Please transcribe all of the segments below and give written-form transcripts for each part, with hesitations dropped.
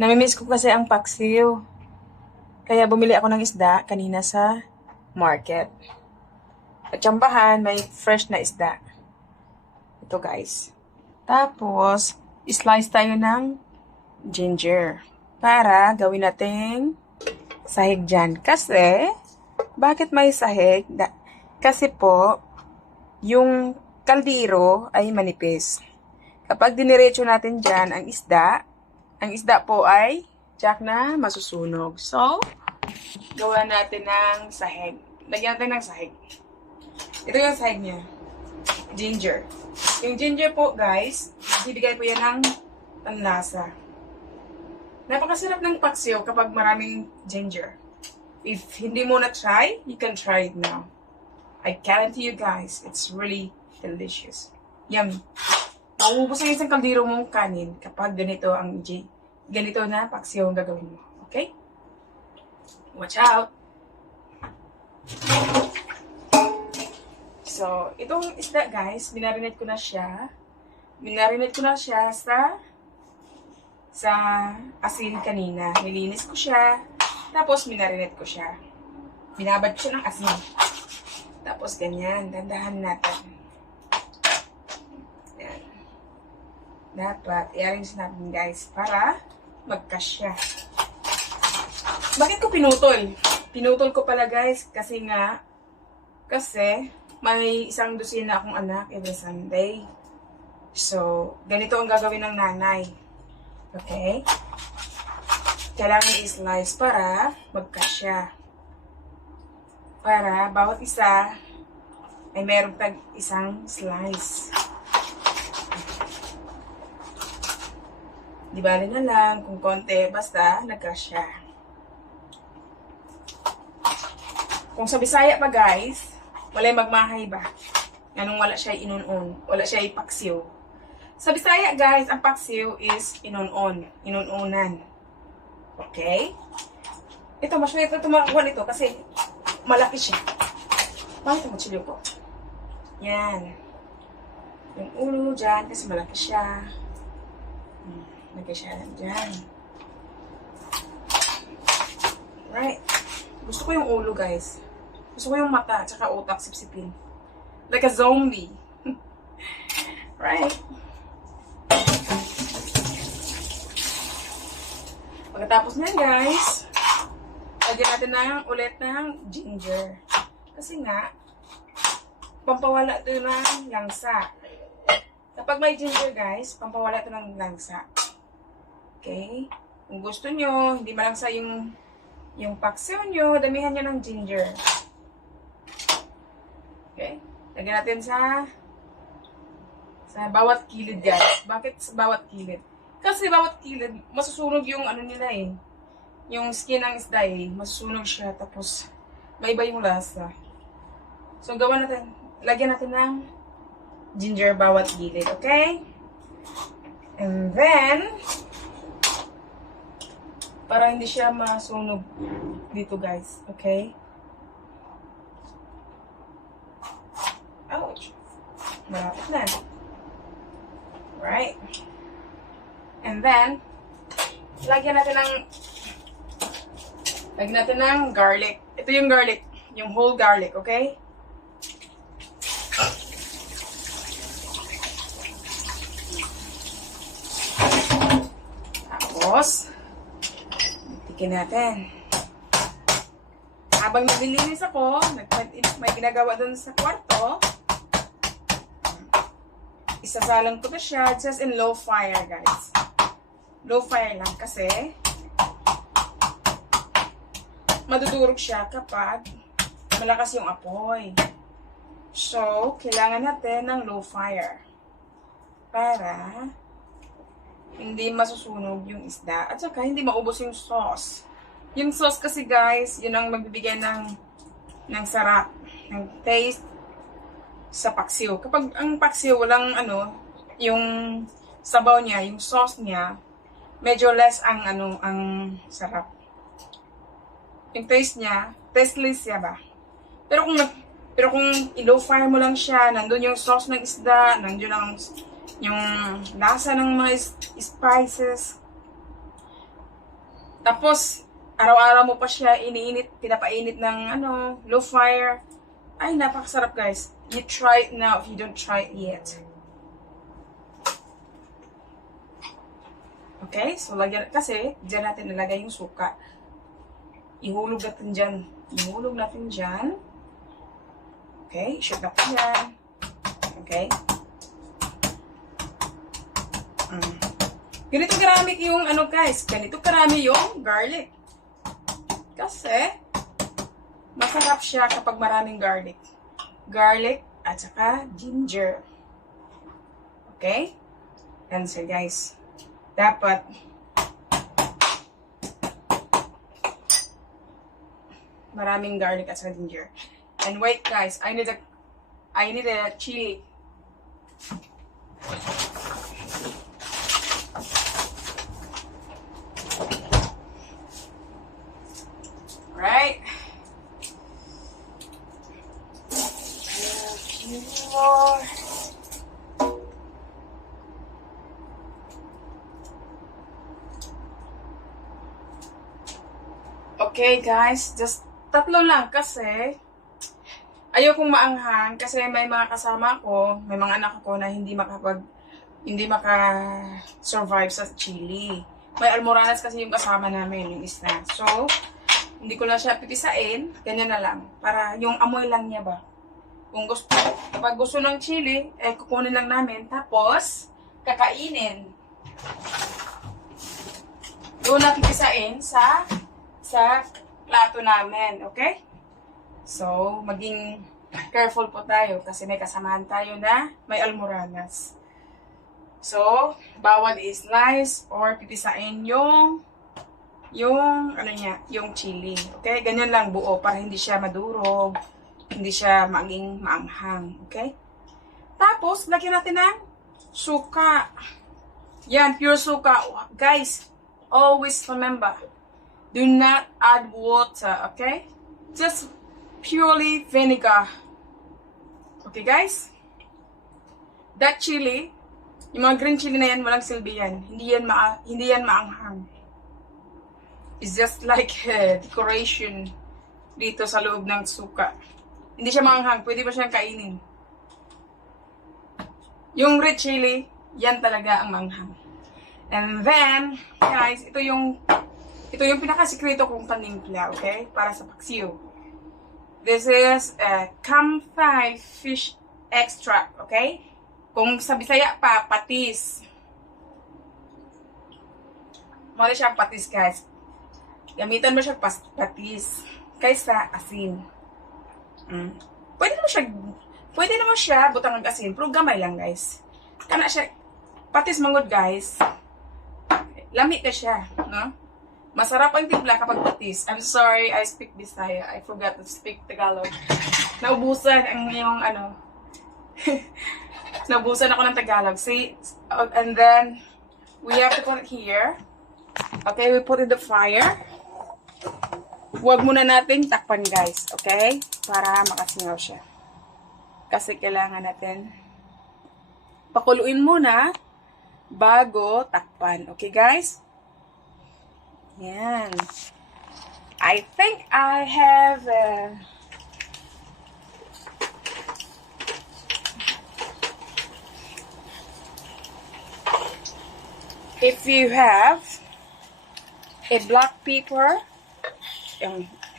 Namimiss ko kasi ang paksiw. Kaya bumili ako ng isda kanina sa market. At tsambahan, may fresh na isda. Ito guys. Tapos, slice tayo ng ginger. Para gawin nating sahig dyan. Kasi, bakit may sahig? Kasi po, yung kaldero ay manipis. Kapag diniretso natin dyan ang isda po ay tiyak na masusunog. So, gawa natin ng sahig. Lagyan natin ng sahig. Ito yung sahig niya. Ginger. Yung ginger po, guys, bibigay po yan ng panlasa. Napakasarap ng paksiw kapag maraming ginger. If hindi mo na-try, you can try it now. I guarantee you guys, it's really delicious. Yummy. Mauubos ang isang kaldero mong kanin kapag ganito na paksiw ang gagawin mo. Okay? Watch out! So, itong isda guys, minarinate ko na siya. Minarinate ko na siya sa asin kanina. Nilinis ko siya. Tapos, minarinate ko siya. Binabad ko siya ng asin. Tapos, ganyan. Dandahan natin. Yan. Dapat, i-arrange natin guys para magkasya. Bakit ko pinutol? Pinutol ko pala guys kasi may isang dosina akong anak every Sunday. So, ganito ang gagawin ng nanay. Okay? Kailangan i-slice para magkasya. Para bawat isa ay meron tag isang slice. Di bali na lang kung konti, basta nagkasya. Kung sa Bisaya pa guys, wala'y magmahay ba? Anong wala siya inunon, wala siya ipaksiw. Sa Bisaya guys, ang paksiw is inunon, inununan. Okay? Ito, mas ito tumakuha nito kasi malaki siya. Bakit ang machilyo ko? Yan. Yung ulo dyan kasi malaki siya. Lagay siya dyan. Right. Gusto ko yung ulo, guys. Gusto ko yung mata, tsaka utak, sipsipin. Like a zombie. Right? Pagkatapos na guys, lagyan natin ulit ng ginger. Kasi pampawala ito ng langsa. Kapag may ginger, guys, pampawala ito ng langsa. Okay? Kung gusto nyo, hindi malangsa yung paksiw nyo, damihan nyo ng ginger. Okay? Lagyan natin sa bawat kilid, guys. Bakit sa bawat kilid? Kasi bawat kilid, masusunog yung ano nila eh. Yung skin ng isda eh. Masusunog siya, tapos may iba yung lasa. So, lagyan natin ng ginger bawat gilid, okay? And then, para hindi siya masunog dito guys, okay? Ouch! Malapit na. Right? And then, lagyan natin ng garlic. Ito yung garlic, yung whole garlic, okay? Tapos, tikin natin. Habang naglilinis ako, may ginagawa dun sa kwarto, isasalang ko na siya just in low fire, guys. Low fire lang kasi madudurog siya kapag malakas yung apoy. So, kailangan natin ng low fire para hindi masusunog yung isda at saka hindi maubos yung sauce. Yung sauce kasi guys, yun ang magbibigay ng sarap, ng taste sa paksiw. Kapag ang paksiw walang yung sabaw niya, yung sauce niya, medyo less ang sarap. Yung taste niya, tasteless siya ba? Pero kung i-low fire mo lang siya, nandun yung sauce ng isda, nandun yung lasa ng mga spices, Tapos, araw-araw mo pa siya iniinit, pinapainit ng low fire. Ay, napakasarap guys. You try it now if you don't try it yet. Okay, so lagyan, kasi dyan natin nilagay yung suka. Ihulog natin dyan. Ihulog natin dyan. Okay, shoot natin dyan. Okay. Ganito karami yung guys, ganito karami yung garlic. Kasi, masarap siya kapag maraming garlic. Garlic at saka ginger. Okay? And so guys, dapat maraming garlic at saka ginger. And wait guys, I need a chili. Right? A few more. Okay guys, just tatlo lang kasi ayokong maanghang kasi may mga kasama ko, may mga anak ko na hindi maka-survive sa chili. May almoranas kasi yung kasama namin, yung isna. So, hindi ko na siya pipisain, ganyan na lang. Para yung amoy lang niya ba. Kapag gusto ng chili, kukunin lang namin. Tapos, kakainin. Doon na pipisain sa plato namin, okay? So, maging careful po tayo kasi may kasamahan tayo na may almoranas. So, bawal i-slice or pipisain yung chili. Okay? Ganyan lang buo para hindi siya madurog, hindi siya maging maanghang. Okay? Tapos, lagyan natin ng suka. Yan, pure suka. Guys, always remember, do not add water, okay? Just purely vinegar. Okay, guys? That chili, yung mga green chili na yan, walang silbi yan. Hindi yan maanghang. It's just like decoration dito sa loob ng suka. Hindi siya maanghang. Pwede ba siyang kainin? Yung red chili, yan talaga ang maanghang. And then, guys, ito yung pinakasikreto kong panimpla, okay? Para sa paksiw. This is Camphor fish extract, okay? Kung sa Bisaya pa, patis. Mali siyang patis, guys. Gamitan mo siya patis kaysa asin. Pwede naman siya butang ng asin, pero gamay lang, guys. Kana siya patis mangod, guys. Lami ka siya, no? Masarap ang timpla kapag patis. I'm sorry, I speak Bisaya. I forgot to speak Tagalog. Naubusan ang yung naubusan ako ng Tagalog. See, and then we have to put it here. Okay, we put it in the fire. Huwag muna natin takpan, guys. Okay? Para makasingaw siya. Kasi kailangan natin pakuluin muna bago takpan. Okay, guys? Yan. I think I have if you have a black pepper,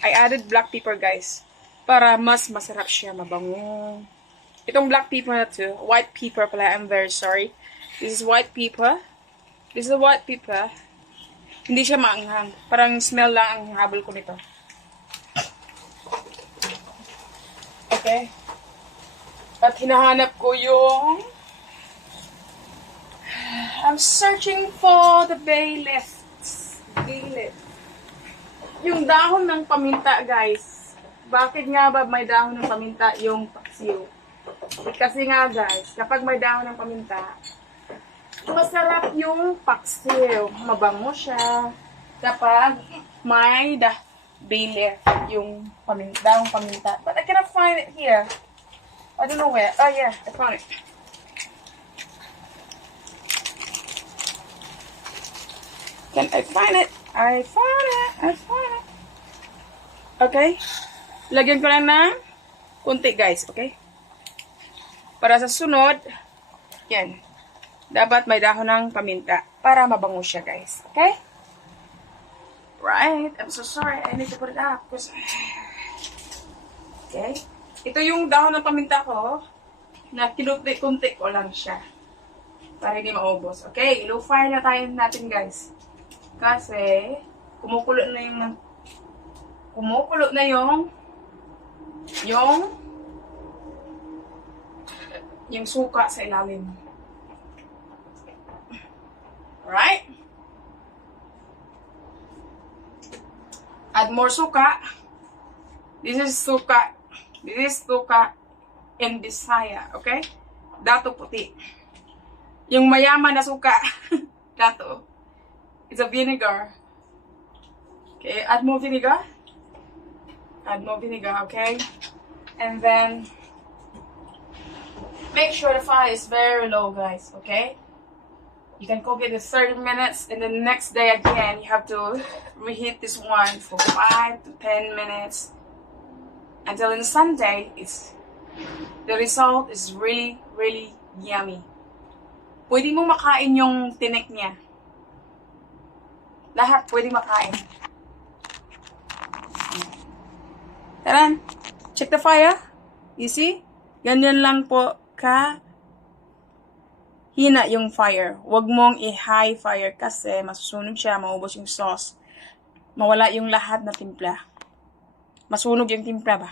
I added black pepper, guys, para mas masarap siya, mabango. Itong black pepper na to, white pepper pala, I'm very sorry. This is white pepper. This is white pepper. Hindi siya maanghang. Parang smell lang ang habol ko nito. Okay. At hinahanap ko yung I'm searching for the bay leaf. Bay leaf. Yung dahon ng paminta, guys. Bakit nga ba may dahon ng paminta yung paksiw? Kasi nga, guys, kapag may dahon ng paminta, masarap yung paksiw. Mabango siya. Kapag may bay leaf yung dahong paminta. But I cannot find it here. I don't know where. Oh yeah, I found it. Can I find it? I found Okay? Lagyan ko lang ng kunti, guys. Okay? Para sa sunod, yan. Dapat may dahon ng paminta para mabango siya, guys. Okay? Right. I'm so sorry. I need to put it up. Okay? Ito yung dahon ng paminta ko na kinunti-kunti ko lang siya para hindi maubos. Okay? Low fire na tayo natin, guys. Kasi kumukulo na yung suka sa ilalim. Alright? Add more suka. This is suka. This is suka in Bisaya. Okay? Dato puti. Yung mayaman na suka. Dato. It's a vinegar. Okay? Add more vinegar. Add more vinegar. Okay? And then make sure the fire is very low, guys. Okay? You can cook it in 30 minutes, and the next day again, you have to reheat this one for 5 to 10 minutes until on Sunday, the result is really, really yummy. Pwede mong makain yung tinik niya. Lahat pwede makain. Taran, check the fire. You see? Ganyan lang po hina yung fire. Huwag mong i-high fire kasi masusunog siya, maubos yung sauce. Mawala yung lahat na timpla. Masunog yung timpla ba?